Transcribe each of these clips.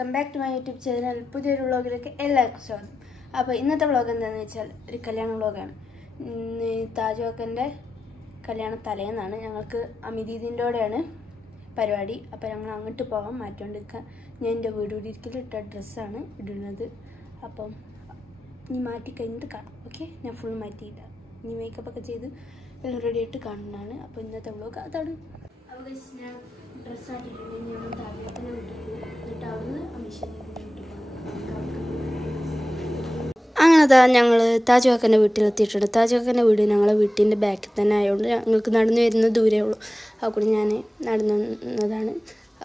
Welcome back to my YouTube channel. പുതിയൊരു വ്ളോഗിലേക്ക് എല്ലാവർക്കും സ്വാഗതം. അപ്പോൾ ഇന്നത്തെ വ്ളോഗ് എന്താണെന്ന് വെച്ചാൽ ഒരു കല്യാണ വ്ളോഗാണ്. താജുവക്കൻ്റെ കല്യാണ തലേന്നാണ്. ഞങ്ങൾക്ക് അമിതീതിൻ്റെയാണ് പരിപാടി. അപ്പോൾ ഞങ്ങൾ അങ്ങോട്ട് പോകാൻ മാറ്റിക്കൊണ്ടിരിക്കുക. ഞാൻ എൻ്റെ വീട് ഇട്ട ഡ്രസ്സാണ് ഇടുന്നത്. അപ്പം ഇനി മാറ്റി കഴിഞ്ഞിട്ട് കാണാം. ഓക്കെ, ഞാൻ ഫുൾ മാറ്റിയില്ല. ഇനി മേക്കപ്പൊക്കെ ചെയ്ത് എല്ലാം റെഡി ആയിട്ട് കാണുന്നതാണ്. അപ്പോൾ ഇന്നത്തെ വ്ളോഗ് അതാണ്. അപ്പോൾ ഞാൻ ഡ്രസ്സായിട്ടിട്ടുണ്ട്. ഞങ്ങൾ താജുവക്കനെ വിട്ടിട്ട് എന്നിട്ട് അവിടുന്ന് അമിഷേദിൻ്റെ വീട്ടിൽ അങ്ങനത്തെ ഞങ്ങൾ താജുവക്കൻ്റെ വീട്ടിലെത്തിയിട്ടുണ്ട്. താജുവക്കൻ്റെ വീട് ഞങ്ങളെ വീട്ടിൻ്റെ ബാക്കിൽ തന്നെ ആയതുകൊണ്ട് ഞങ്ങൾക്ക് നടന്നു വരുന്ന ദൂരേ ഉള്ളൂ. അതുകൊണ്ട് ഞാൻ നടന്നു വന്നതാണ്.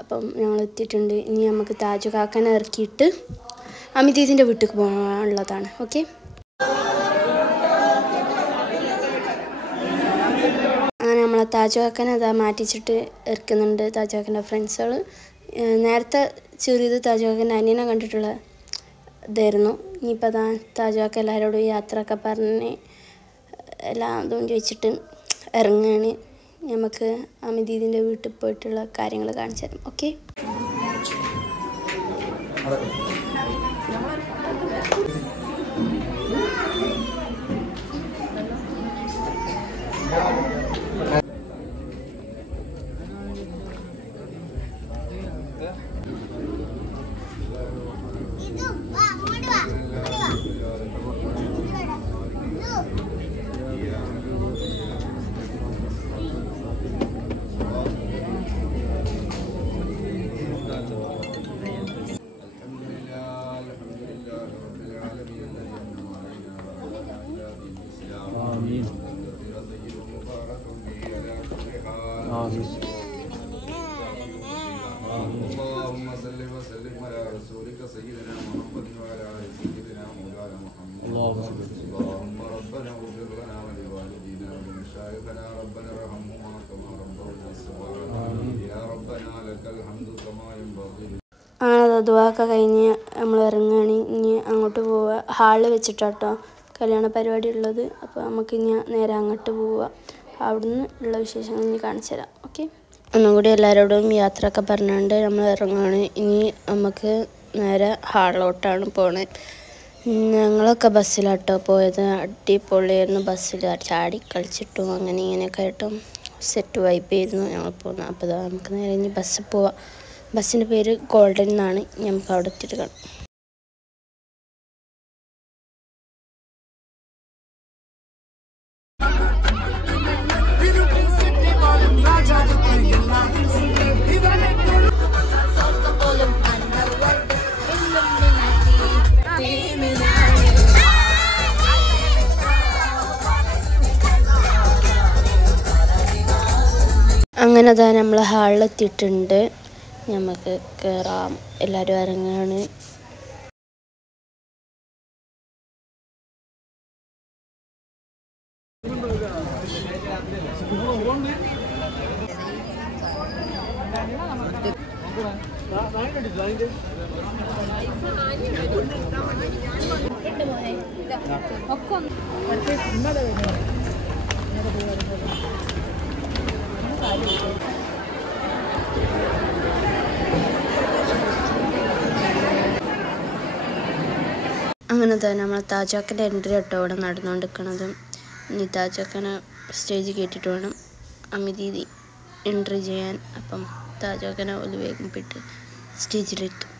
അപ്പം ഞങ്ങൾ എത്തിയിട്ടുണ്ട്. ഇനി നമുക്ക് താജുക്കാക്കനെ ഇറക്കിയിട്ട് അമിതീതിൻ്റെ വീട്ടിൽ പോകാനുള്ളതാണ്. ഓക്കെ, അങ്ങനെ നമ്മളെ താജുക്കാക്കനെ അതാ മാറ്റിച്ചിട്ട് ഇറക്കുന്നുണ്ട്. താജുക്കാക്കൻ്റെ ഫ്രണ്ട്സുകൾ നേരത്തെ ചെറിയത് താജുക്കാക്കൻ്റെ അനിയനെ കണ്ടിട്ടുള്ള ഇതായിരുന്നു. ഇനിയിപ്പോൾ അതാ താജുക്കാക്ക എല്ലാവരോടും യാത്രയൊക്കെ പറഞ്ഞ് എല്ലാം അതും ചോദിച്ചിട്ട് ഇറങ്ങുകയാണ്. നമുക്ക് അമിതീതിൻ്റെ വീട്ടിൽ പോയിട്ടുള്ള കാര്യങ്ങൾ കാണിച്ചു തരാം. ഓക്കെ, اللهم صل وسلم على رسولك سيدنا محمد وعلى آل سيدنا مولانا محمد. اللهم ربنا اغفر لنا ولوالدينا ولمشايخنا ربنا ارحمهما كما ربونا صغارا يا ربنا لك الحمد كما ينبغي. അങ്ങനെ ദുആക്കെ കഴിഞ്ഞ് നമ്മൾ ഇറങ്ങുകയാണ്. ഇനി അങ്ങോട്ട് പോവുക. ഹാളിൽ വെച്ചിട്ടാട്ടോ കല്യാണ പരിപാടി ഉള്ളത്. അപ്പോൾ നമുക്ക് ഇനി നേരെ അങ്ങോട്ട് പോവുക. അവിടുന്ന് ഉള്ള വിശേഷങ്ങൾ ഇനി കാണിച്ചു തരാം. ഓക്കെ, ഒന്നുകൂടി എല്ലാവരോടും യാത്രയൊക്കെ പറഞ്ഞുകൊണ്ട് നമ്മൾ ഇറങ്ങുകയാണ്. ഇനി നമുക്ക് നേരെ ഹാളിലോട്ടാണ് പോണത്. ഞങ്ങളൊക്കെ ബസ്സിലാട്ടോ പോയത്. അടിപൊളിയായിരുന്നു. ബസ്സിൽ ചാടി കളിച്ചിട്ടും അങ്ങനെ ഇങ്ങനെയൊക്കെ ആയിട്ടും സെറ്റ് വൈപ്പ് ചെയ്തിരുന്നു ഞങ്ങൾ പോകുന്നത്. അപ്പോൾ നമുക്ക് നേരെ ഇനി ബസ്സിൽ പോവാം. ബസ്സിൻ്റെ പേര് ഗോൾഡൻ എന്നാണ്. നമുക്ക് അവിടെ എത്തിയിട്ട് കാണാം. അങ്ങനെ അതാ നമ്മൾ ഹാളിലെത്തിയിട്ടുണ്ട്. നമുക്ക് കയറാം. എല്ലാവരും ഇറങ്ങുകയാണ്. അങ്ങനെ തന്നെ നമ്മൾ താജുക്കാക്കൻ്റെ എൻട്രി കേട്ടോ ഇവിടെ നടന്നുകൊണ്ടിരിക്കണതും. ഇനി താജുക്കാക്കനെ സ്റ്റേജിൽ കയറ്റിയിട്ട് വേണം അമിതീതി എൻട്രി ചെയ്യാൻ. അപ്പം താജുക്കാക്കനെ ഒരു വേഗം പോയിട്ട് സ്റ്റേജിലെത്തും.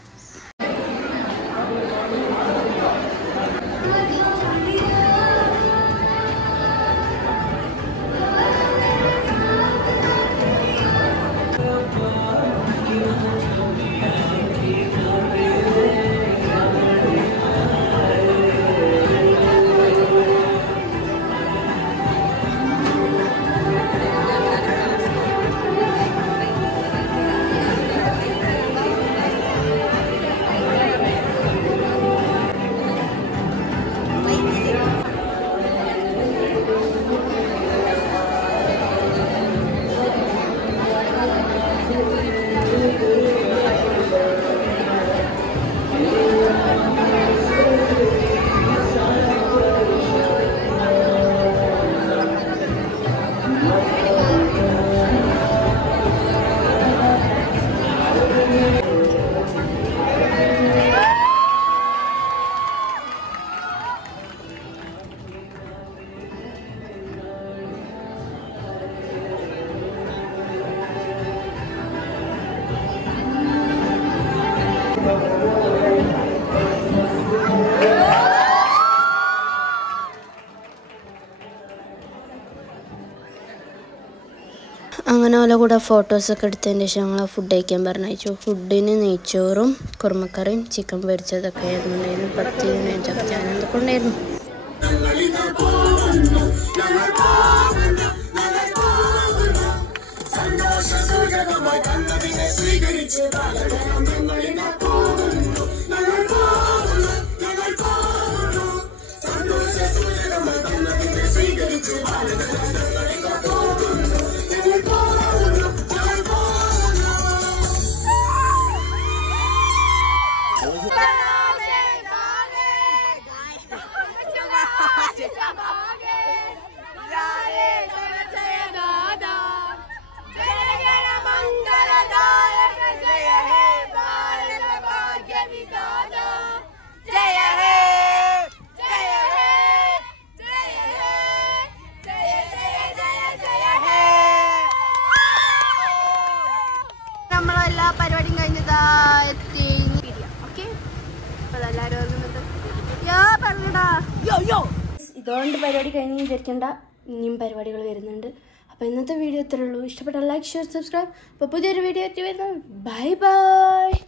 ഓലെ കൂടെ ഫോട്ടോസൊക്കെ എടുത്തതിന് ശേഷം ഞങ്ങൾ ഫുഡ് കഴിക്കാൻ പറഞ്ഞയച്ചു. ഫുഡിന് നെയ്ച്ചോറും കുറുമക്കറിയും ചിക്കൻ പൊരിച്ചതൊക്കെ ആയിരുന്നു. 10 ചപ്പാത്തി എന്തൊക്കെ ഉണ്ടായിരുന്നു. നമ്മളെല്ലാ പരിപാടിയും കഴിഞ്ഞതാ എത്തി. ഓക്കെ, അപ്പോൾ എല്ലാവരും ഇതുകൊണ്ട് പരിപാടി കഴിഞ്ഞ് വിചാരിക്കേണ്ട, ഇനിയും പരിപാടികൾ വരുന്നുണ്ട്. അപ്പോൾ ഇന്നത്തെ വീഡിയോ ഇത്രയേ ഉള്ളൂ. ഇഷ്ടപ്പെട്ട ലൈക്ക്, ഷെയർ, സബ്സ്ക്രൈബ്. അപ്പോൾ പുതിയൊരു വീഡിയോ എത്തി വരുന്നു. Bye bye.